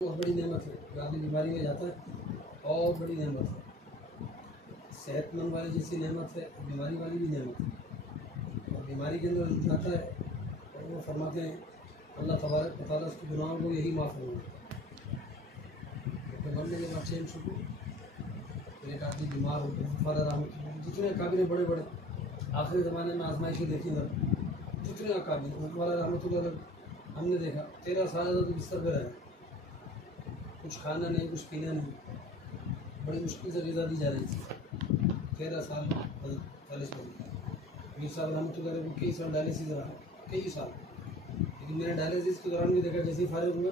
بہت بڑی نعمت ہے جو آدمی بیماری میں جاتا ہے، اور بڑی نعمت ہے۔ صحت مند والی جیسی نعمت ہے، بیماری والی بھی نعمت ہے۔ اور بیماری کے اندر جاتا ہے اور وہ فرماتے ہیں اللہ تبارک و تعالیٰ اس کے گناہوں کو یہی معاف کروں گا۔ تو مرنے کے بعد چین شکو ایک آدمی بیمار ہو فارغ رحمۃ جتنے اکابر بڑے بڑے آخری زمانے میں آزمائشی دیکھی نا، جتنے اکابر فارغ رحمۃ اللہ علیہ ہم نے دیکھا 13 سال تو بستر پہ رہے، کچھ کھانا نہیں، کچھ پینا نہیں، بڑی مشکل سے غذا دی جا رہی تھی۔ 13 سال 40 میر صاحب رحمۃ اللہ علیہ کو کئی سال ڈائلسس رہا، کئی سال، لیکن میں نے ڈائلسس کے دوران بھی دیکھا جیسے ہی فارغ ہوئے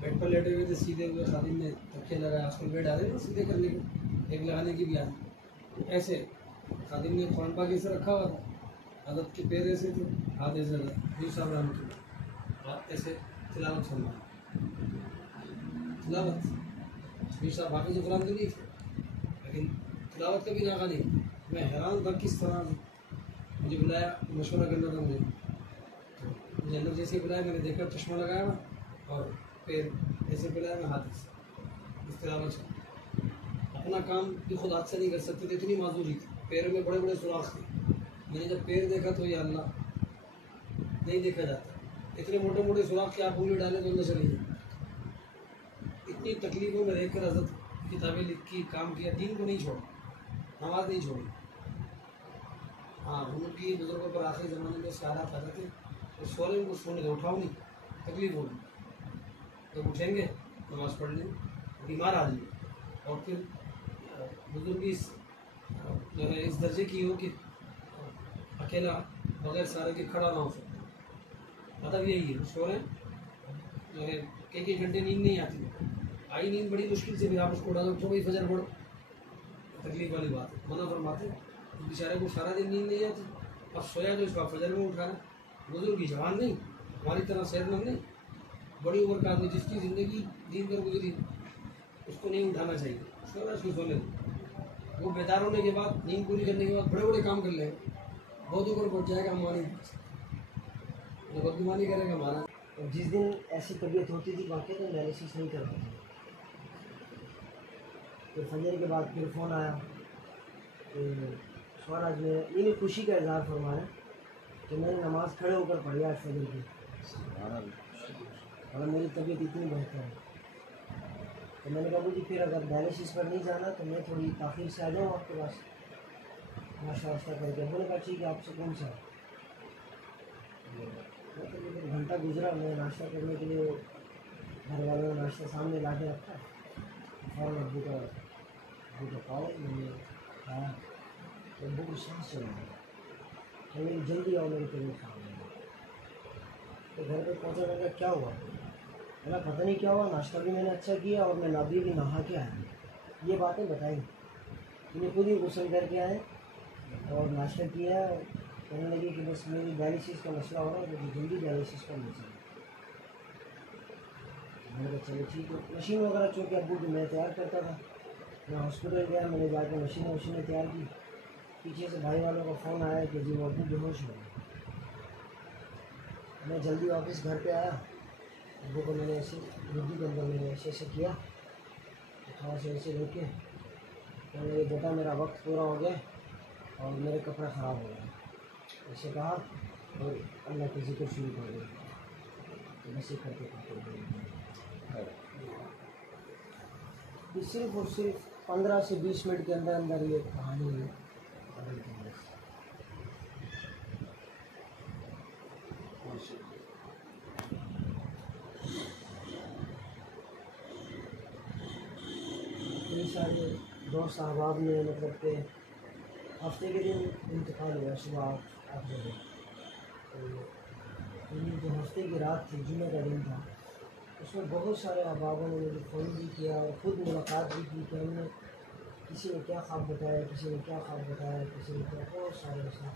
بیڈ پر لیٹے ہوئے تھے، سیدھے ہوئے خادم نے تکیہ لگایا، آج کل بیڈ آ رہے ہیں سیدھے کرنے کے، ایک لگانے کی بھی آئی، ایسے خادم نے قرآن پاک ایسے رکھا ہوا تھا، حضرت کے پیر ایسے تھے، ہاتھ ایسے تھے، میر صاحب رحمۃ اللہ ہاتھ ایسے تلاوت فرمایا، تلاوت میر صاحب باقی سے قرآن کے نہیں تھے لیکن تلاوت کا بھی ناغہ نہیں۔ میں حیران تھا کس طرح مجھے بلایا، مشورہ کرنا تھا مجھے اندر جیسے بلایا، میں نے دیکھا چشمہ لگایا ہوا اور پیر ایسے بلایا، میں ہاتھ ایسے اس تلاوت سے اپنا کام بھی خود ہاتھ سے نہیں کر سکتے تھے، اتنی معذوری تھی، پیروں میں بڑے بڑے سوراخ تھے۔ میں نے جب پیر دیکھا تو یا اللہ نہیں دیکھا جاتا، اتنے موٹے موٹے سوراخ کہ آپ انگلی ڈالیں تو اندر چلی جائے۔ اتنی تکلیفوں میں رہ کر حضرت کتابیں لکھی، کام کیا، دین کو نہیں چھوڑا، نماز نہیں چھوڑی۔ ہاں ان کی بزرگوں پر آخری زمانے میں سیارات آ جاتے تو سونے کو سونے دے، اٹھاؤ نہیں، تکلیف ہوگی، جب اٹھیں گے نماز پڑھ لیں، بیمار آدمی اور پھر بزرگی جو ہے اس درجے کی ہو کہ اکیلا بغیر سارے کے کھڑا نہ ہو سکتا، مطلب یہی ہے سونے جو ہے کئی گھنٹے نیند نہیں آتی، آئی نیند بڑی مشکل سے بھی آپ اس کو ڈالو تو بھائی فجر پڑھو، تکلیف والی بات ہے، منع فرماتے بیچارے کو سارا دن نیند نہیں آتی، اب سویا جو اس کا فجر میں اٹھانا، بزرگی جوان نہیں، ہماری طرح صحت مند نہیں، بڑی عمر کا آدمی جس کی زندگی دین پر گزری اس کو نہیں اٹھانا چاہیے، اس کو سونے دو، وہ بیدار ہونے کے بعد نیند پوری کرنے کے بعد بڑے بڑے کام کر لیں گے، بہت اوپر پہنچ جائے گا، ہماری بدگمانی کرے گا ہمارا۔ اور جس دن ایسی طبیعت ہوتی تھی واقعی تو ڈائلسس نہیں کرتا تھا، پھر فجر کے بعد پھر فون آیا کہ سوراج میں یہ خوشی کا اظہار فرمایا کہ میں نے نماز کھڑے ہو کر پڑھی آج فجر کی، اور میری طبیعت اتنی بہتر ہے۔ تو میں نے کہا مجھے پھر اگر ڈائلسس پر نہیں جانا تو میں تھوڑی تاخیر سے آ جاؤں آپ کے پاس ناشتہ واشتہ کر کے، انہوں نے کہا ٹھیک ہے آپ سے کون سا گھنٹہ گزرا، میں ناشتہ کرنے کے لیے گھر والوں نے ناشتہ سامنے لا کے رکھا، فوراً ابو کا کال، میں نے کھایا تو ابو کو سانس چل رہا کہ میری جلدی آؤ، میری طبیعت خراب ہو گئی۔ تو گھر پہ پہنچا، میں نے کیا ہوا، میرا پتہ نہیں کیا ہوا، ناشتہ بھی میں نے اچھا کیا اور میں نابی بھی نہا کے آیا، یہ باتیں بتائیں، انہیں خود ہی غسل کر کے آئے اور ناشتہ کیا، کہنے لگے کہ بس میری ڈائلسس کا مسئلہ ہو رہا ہے، مجھے جلدی ڈائلسس کا مسئلہ ہے۔ میں نے کہا چلو ٹھیک ہے، مشین وغیرہ چونکہ ابو کی میں تیار کرتا تھا، میں ہاسپٹل گیا، میں نے جا کے مشینیں تیار کی، پیچھے سے بھائی والوں کا فون آیا کہ جی وہ ابو بے ہوش ہو گئے۔ میں جلدی واپس گھر پہ آیا، ابو کو میں نے ایسے گردی کے اندر میں نے ایسے کیا، تھوڑا سا ایسے روکے، کہنے لگے بیٹا میرا وقت پورا ہو گیا اور میرے کپڑے خراب ہو گئے، ایسے کہا اور اللہ کے ذکر شروع کر دیا، تو ایسے کرتے صرف اور صرف 15 سے 20 منٹ کے اندر اندر یہ کہانی ہے۔ کئی سارے دوست احباب نے مطلب کہ ہفتے کے دن انتقال ہوا صبح 8 بجے، تو جو ہفتے کی رات تھی، جمعہ کا دن تھا، اس میں بہت سارے احبابوں نے مجھے فون بھی کیا اور خود ملاقات بھی کی کہ ہم نے کسی نے کیا خواب بتایا، کسی نے کیا خواب بتایا، کسی نے کیا، بہت سارے ایسا